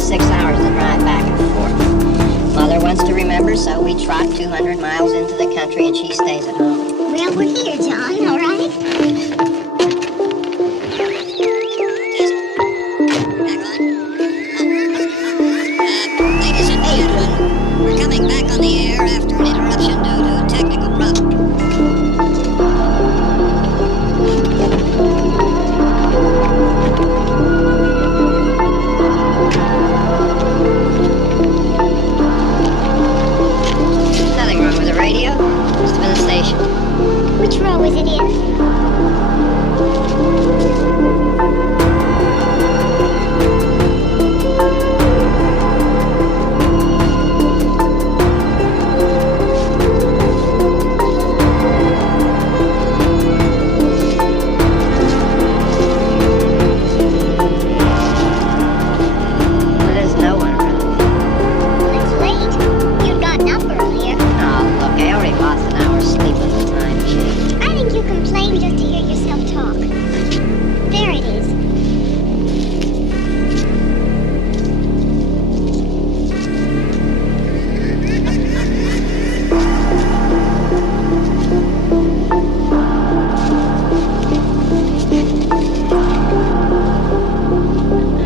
6 hours to drive back and forth. Mother wants to remember, so we trot 200 miles into the country and she stays at home. Well, we're here, John, all right? Ladies and gentlemen, we're coming back on the air after an interruption due to technical problems. Nothing wrong with the radio. Must have been the station. Which row is it in? There's no one around. It's late. You got up earlier. Oh, look, I already lost an hour's sleep when the time changed. I think you complained just to hear yourself talk. There it is.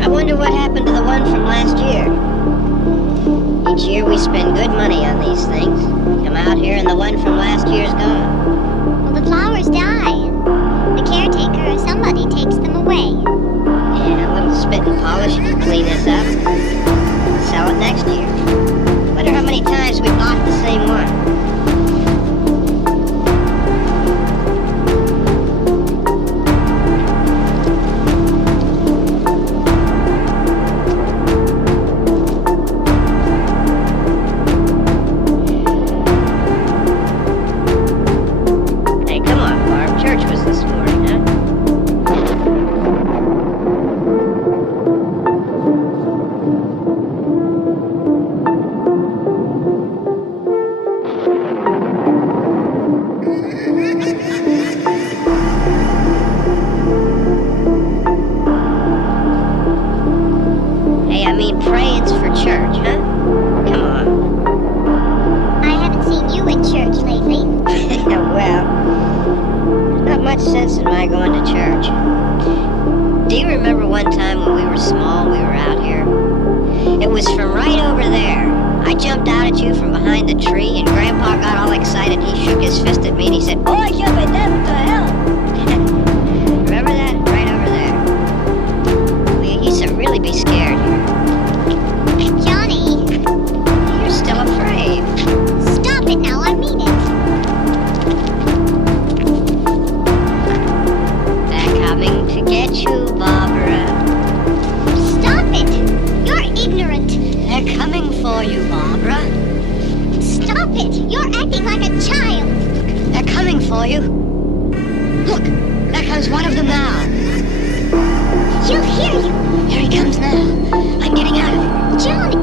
I wonder what happened to the one from last year. Each year we spend good money on these things. Come out here and the one from last year's gone. Well, the flowers die. The caretaker or somebody takes them away. Yeah, a little spit and polish, clean this up, sell it next year. Wonder how many times we bought the same one. Hey, come on, Barb. Church was this morning, huh? Hey, I mean, praying's for church, huh? Come on. I haven't seen you in church lately. Well, not much sense in my going to church. Do you remember one time when we were small, we were out here? It was from right over there. I jumped out at you from behind the tree, and Grandpa got all excited. He shook his fist at me, and he said, "Boy, you'll be dead to hell." Remember that? Right over there. We used to really be scared here. Johnny, You're still afraid. stop it now. I mean it. They're coming to get you, Barbara. Stop it. You're ignorant. They're coming for you, Barbara. Stop it. You're acting like a child. They're coming for you. Look, there comes one of them now. He'll hear you. Here he comes now. I'm getting out of here. Johnny.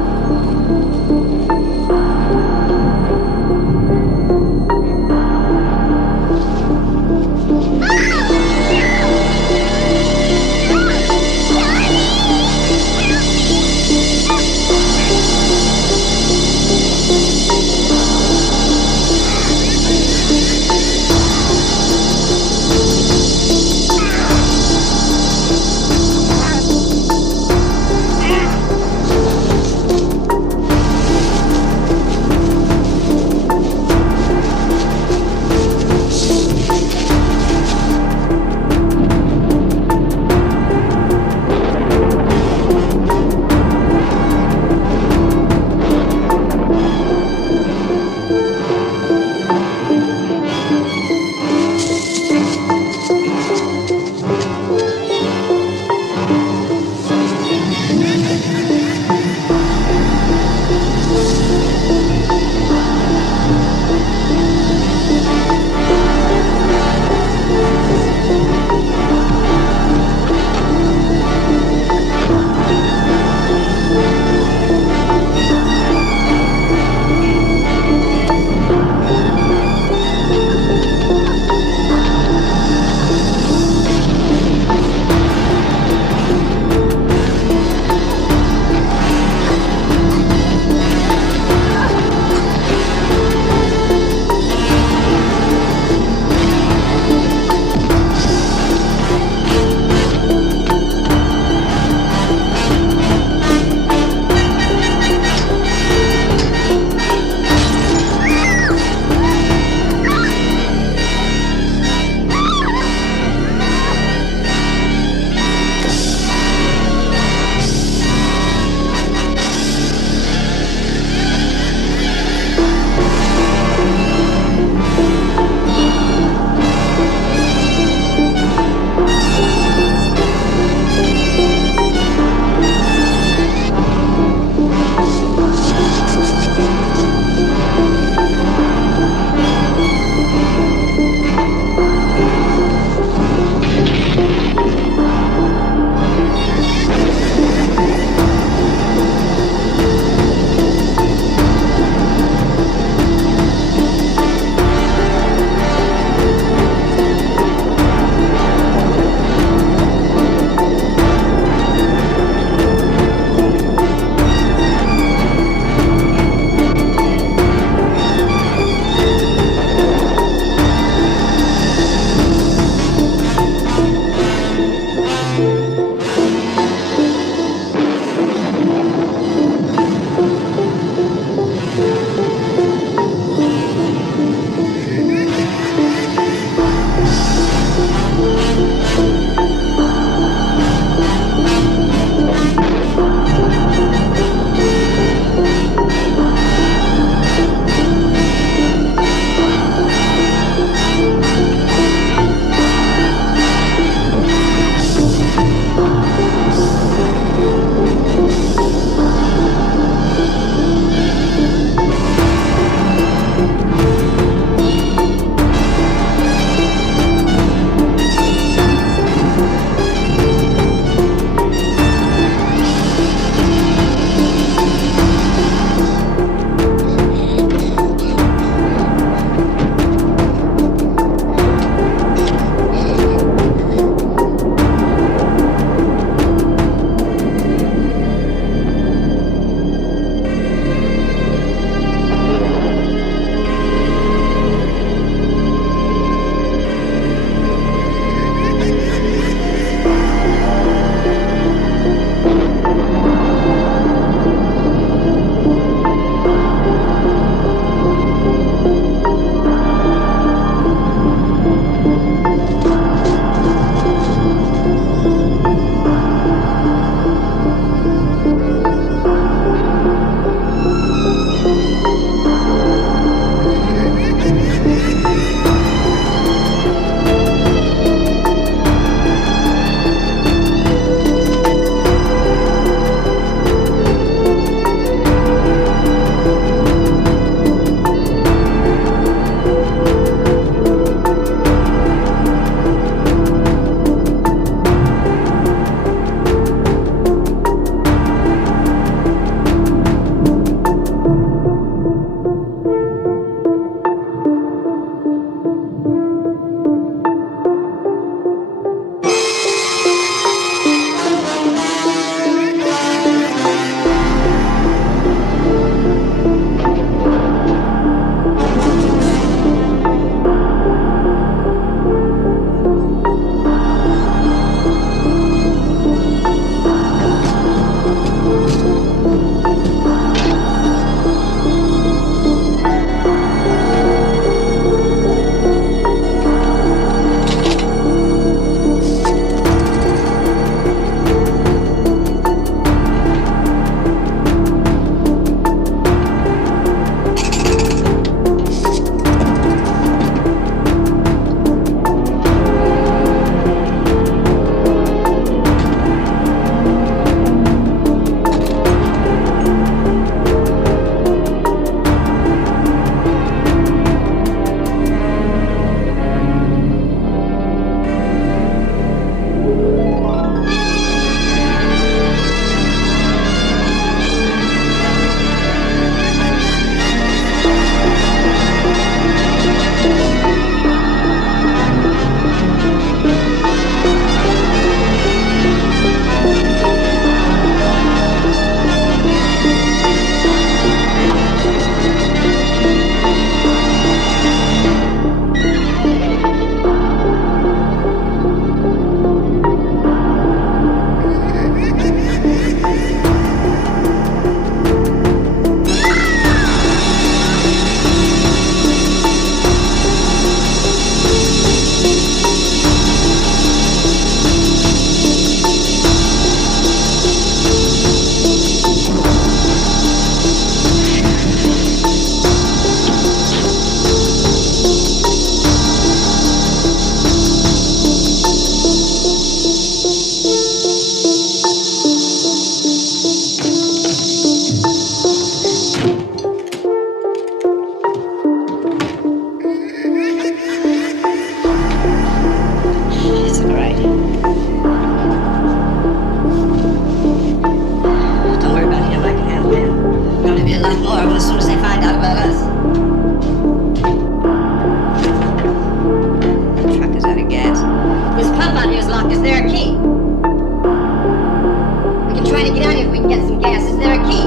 if we can get some gas. Is there a key?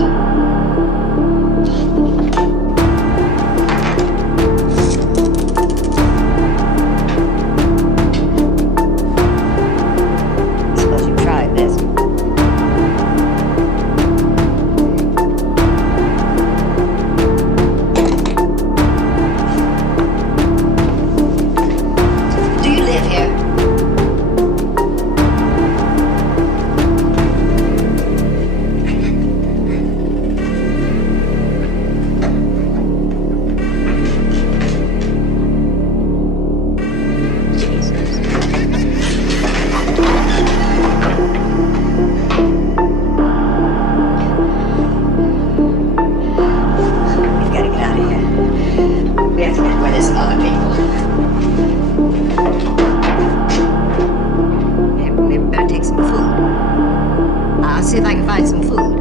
Suppose you try this. Do you live here? See if I can find some food.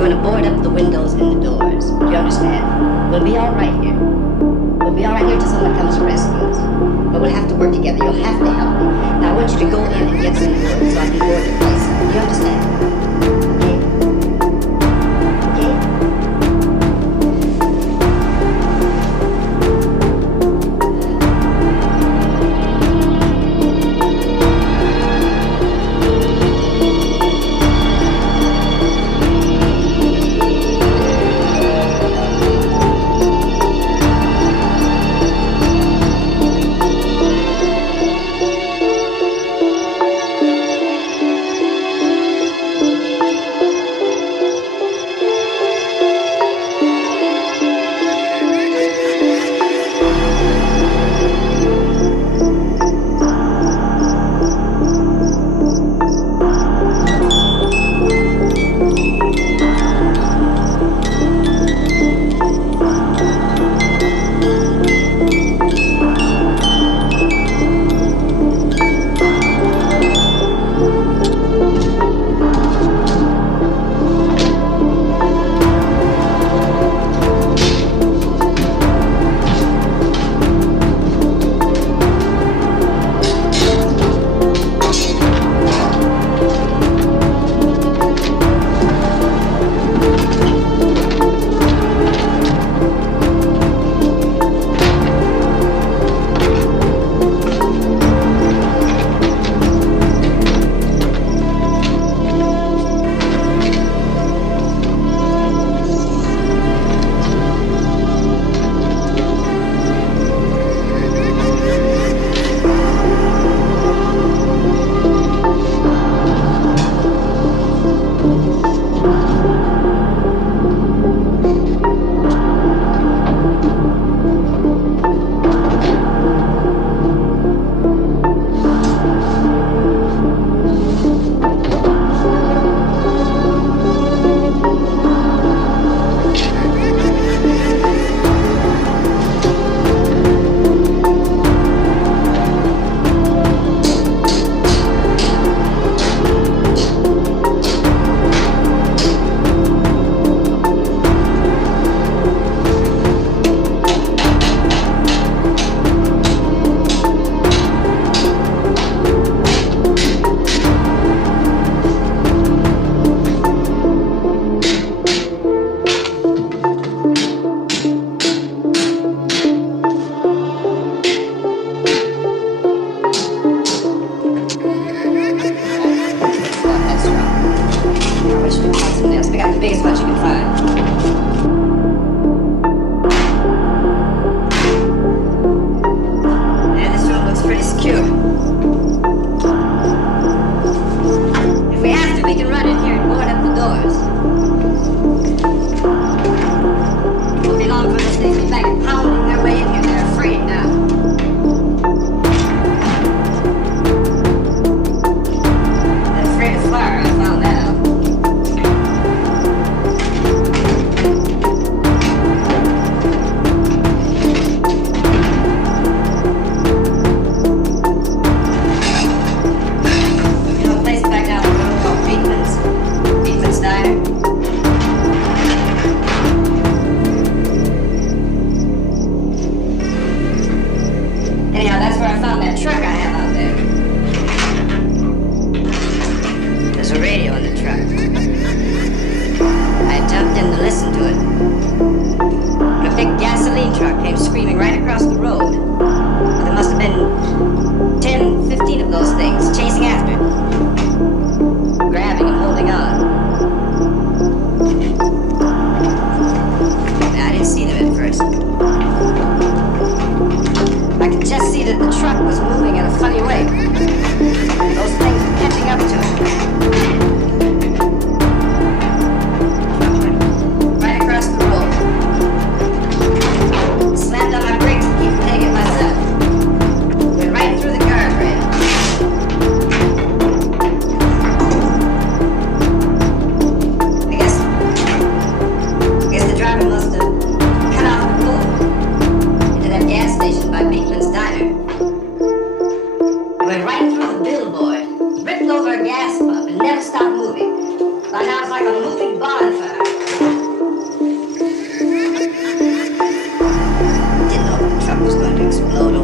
going to board up the windows and the doors. You understand? We'll be all right here. We'll be all right here till someone comes to rescue us. But we'll have to work together. You'll have to help me. Now I want you to go in and get some wood so I can board the place up. You understand? Okay? Okay?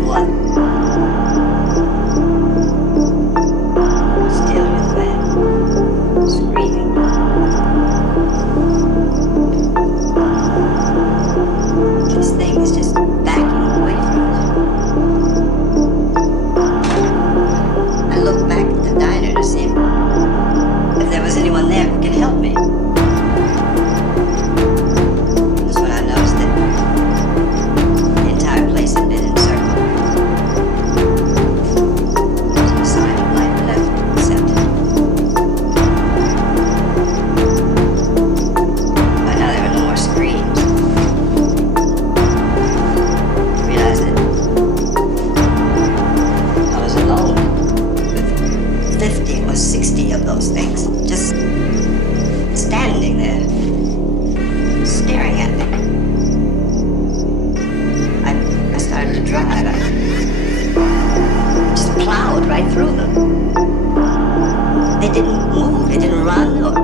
what? Still with that. Screaming. This thing is just backing away from it. I looked back at the diner to see if there was anyone there who could help me. That's when I noticed that the entire place had been encircled. There was no sign of life left except by now there were no more screams. I realized that I was alone with 50 or 60 of those things just standing there, staring at me. I started to drive. I just plowed right through them. They didn't move, they didn't run, or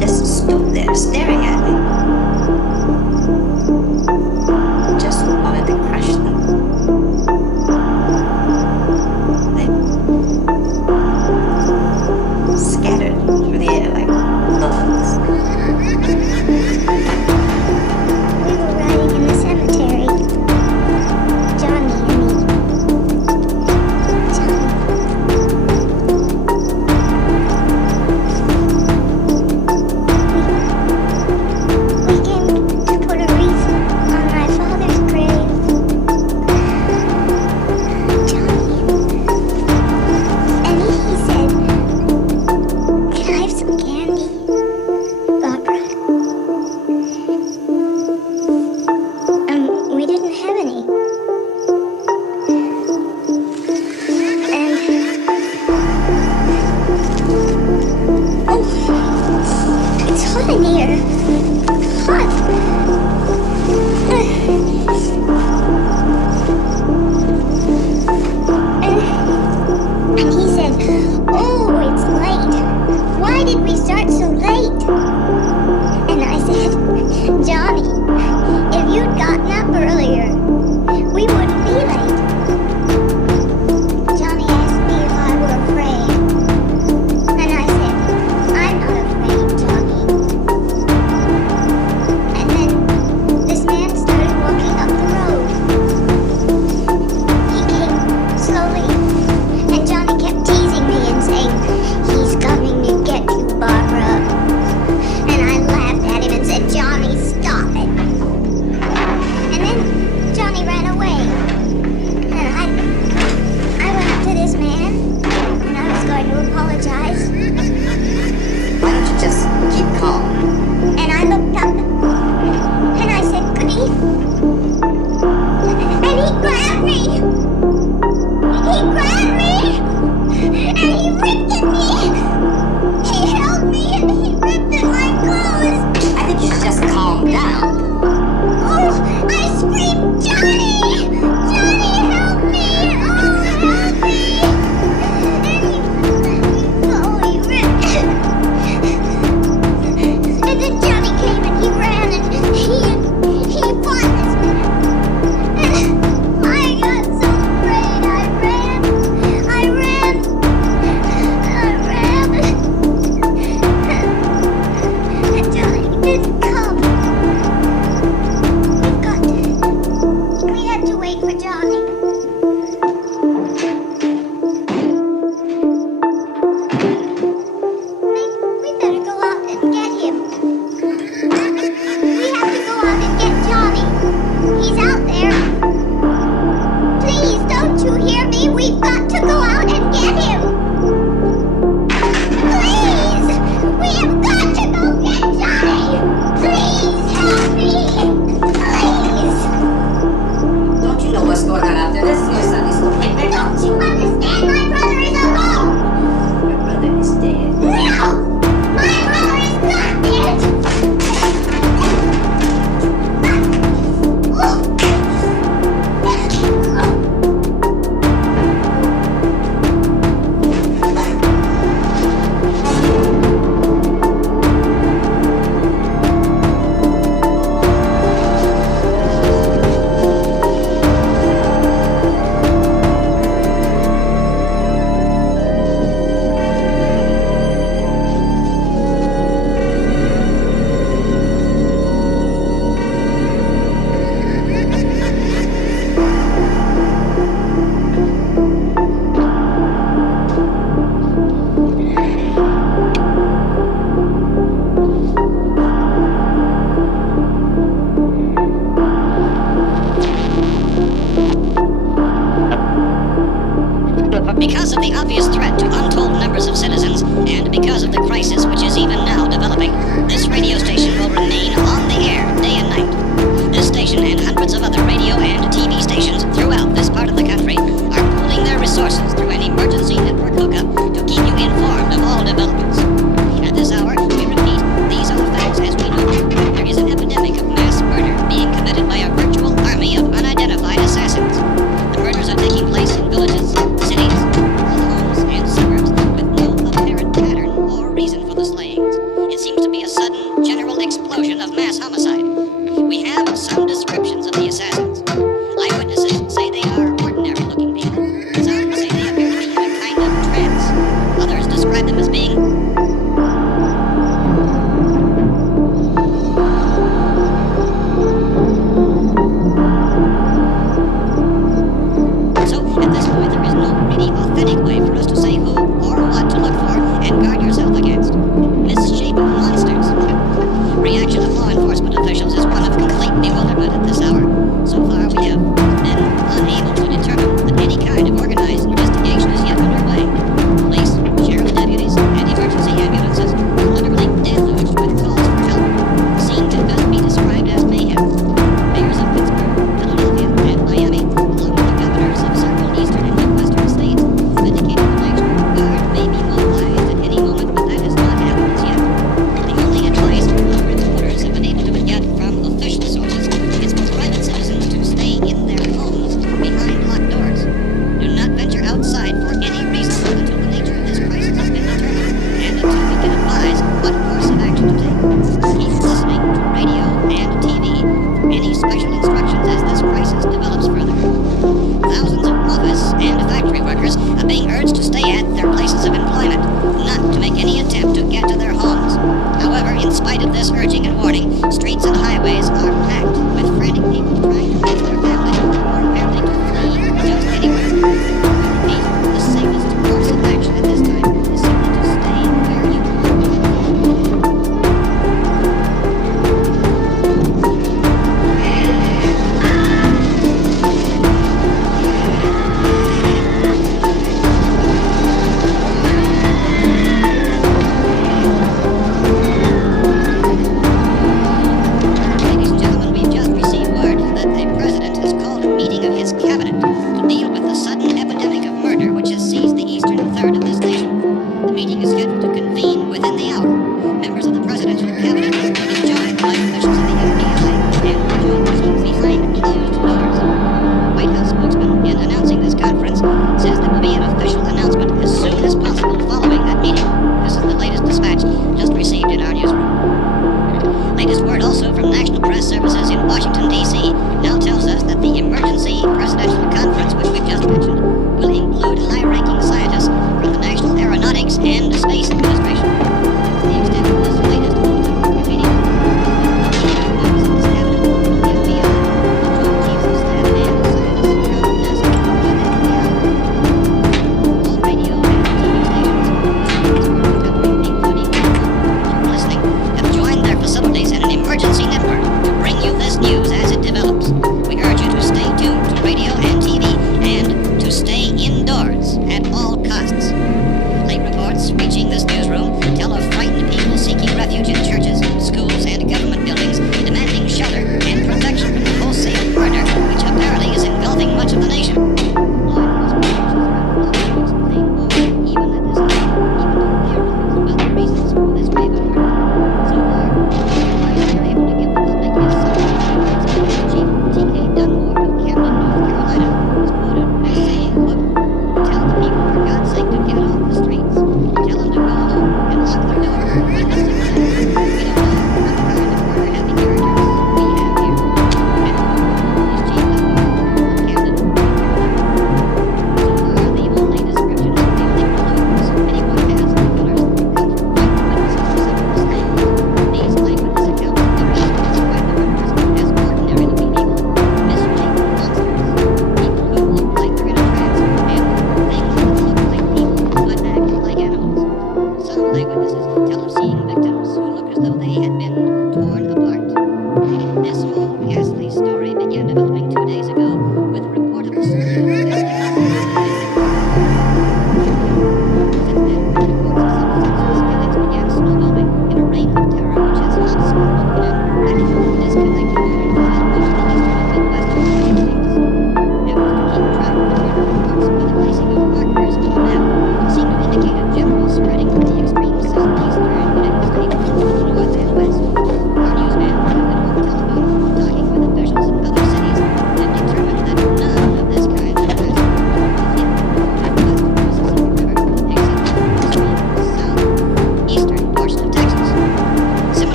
just stood there staring at me. Just wanted to crush them. They scattered through the air like bullets. We were riding in the cemetery. Johnny and me. Johnny. We came to put a wreath on my father's grave. Johnny. And he said, "Can I have some candy, Barbara?" We didn't have any. And oh, it's hot in here. Hot. And he said, "Oh, it's late. Why did we start so late?" And I said, "Johnny, if you'd gotten up earlier, we wouldn't be late." Johnny asked me if I were afraid. And I said, "I'm not afraid, Johnny." And then country, this radio station will remain on the air day and night. This station and hundreds of other radio and TV stations throughout this part of the country are pooling their resources through an emergency network hookup to keep you informed of all developments. At this hour, we repeat, these are the facts as we know them. There is an epidemic of mass murder being committed by a virtual army of unidentified assassins. The murders are taking place in villages, cities, homes, and suburbs with no apparent pattern or reason for the slayings. It seems to be a sudden, general explosion of mass homicide. We have some descriptions of the assassins. Eyewitnesses say they are ordinary-looking people. Some say they appear to be in a kind of trance. Others describe them as being authentic way for us to say who or what to look for and guard yourself against. Misshapen monsters. Reaction of law enforcement officials is one of complete bewilderment at this hour. So far we have been unable to determine that any kind of organized investigation is yet underway. Police, sheriff deputies, and emergency ambulances are literally deluged with calls for help. The scene can best be described as mayhem. Mayors of Pittsburgh, Philadelphia, and Miami, along with the governors of several eastern and midwestern states, indicated the National Guard may be mobilized at any moment, but that has not happened as yet. The only advice our reporters have been able to get from official sources is for private citizens to stay in their homes behind locked doors. Do not venture outside for any reason until the nature of this crisis has been determined and until we can advise what course of action to take. Keep listening to radio and TV for any special instructions as this crisis develops further. Thousands of office and factory workers are being urged to stay at their places of employment, not to make any attempt to get to their homes. However, in spite of this urging and warning, streets and highways are packed with frantic people trying to reach their families or apparently to flee just anywhere. Repeat, the safest course of action at this time is simply to stay where you Ladies and gentlemen, we've just received word that the President has called a meeting of his cabinet to deal with the sudden epidemic of murder which has seized the eastern third of this nation. The meeting is scheduled to convene within the hour. Members of the Presidential Cabinet will be joined by officials of the FBI and joint meetings behind closed doors. White House spokesman, in announcing this conference, says there will be an official announcement as soon as possible following that meeting. This is the latest dispatch just received in our newsroom. Latest word also from National Press Services in Washington, D.C. now tells us that the emergency presidential conference, which we've just mentioned, will include high-ranking scientists from the National Aeronautics and Space Administration. That's the extent of this latest bulletin. Repeating, the President's Cabinet, the FBI, the Joint Chiefs of Staff and scientists from NASA, and FBI. All radio and TV stations, including listening, have joined their facilities in an emergency network to bring you this news as it develops.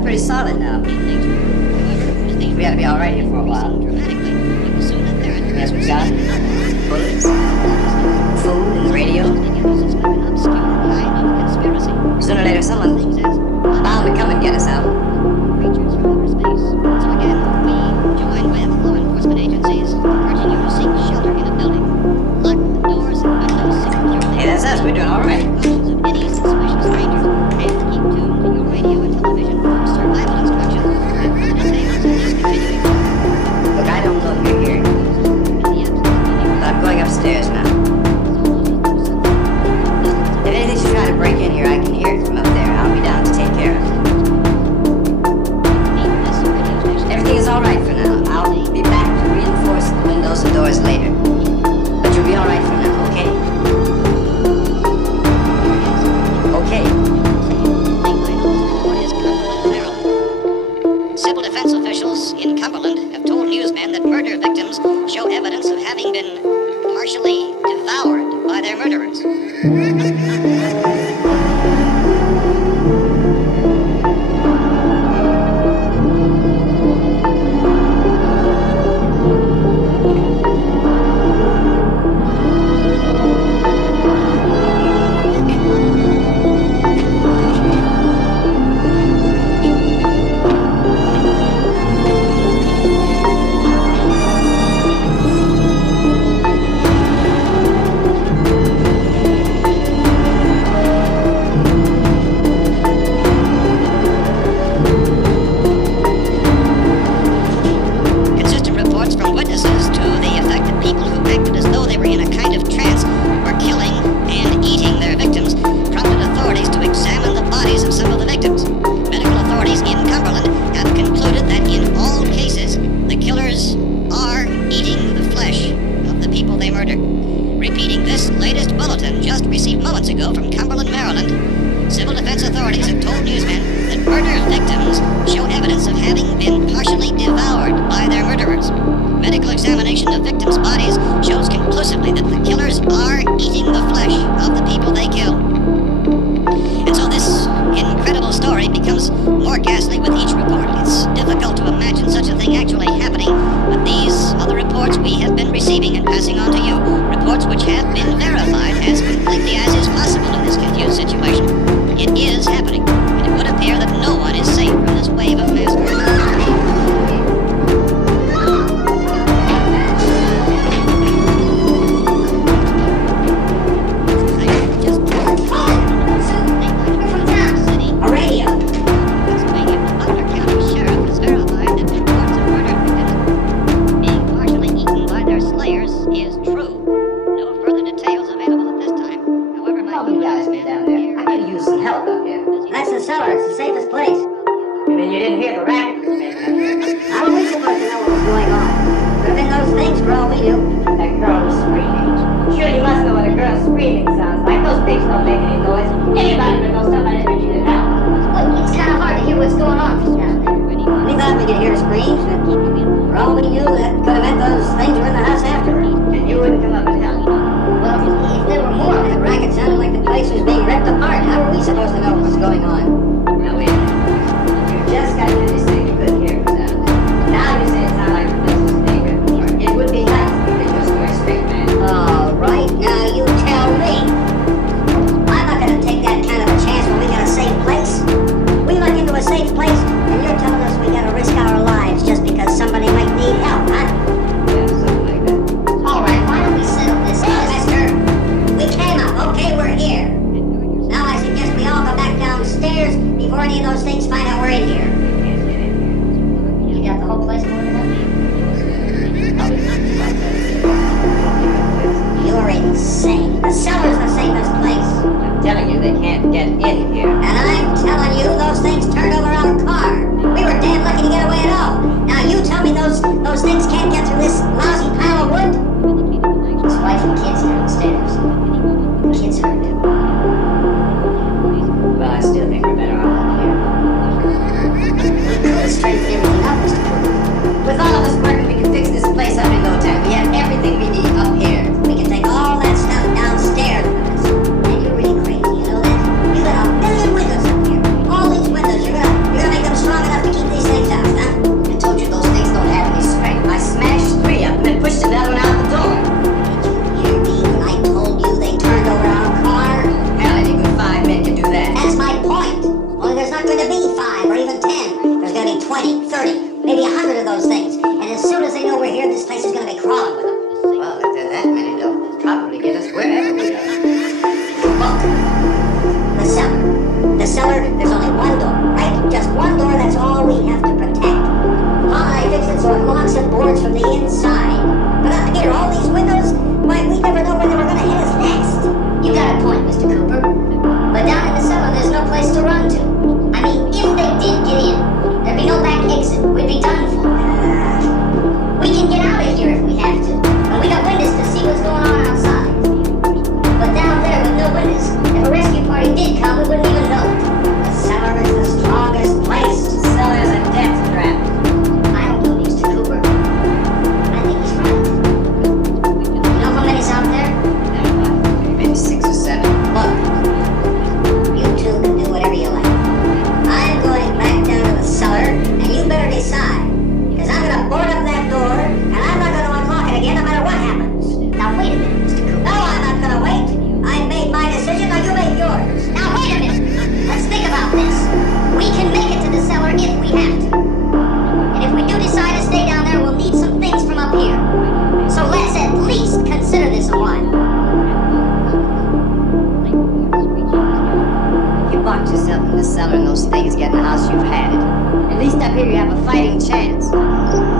I'm pretty solid now. We ought to be all right here for a while. Yes, we've got bullets, food, and the radio. Sooner or later, someone's bound to come and get us out. Hey, that's us. We're doing all right. Look, I don't know if you're here, but I'm going upstairs now. If anything should try to break in here, I can hear it from up there. I'll be down to take care of it. Everything is all right for now. I'll be back to reinforce the windows and doors later. But you'll be all right for now, okay? Okay. Civil defense officials in Cumberland have told newsmen that murder victims show evidence of having been partially devoured by their murderers. Make them strong. the cellar and those things get in the house, you've had it. At least up here you have a fighting chance.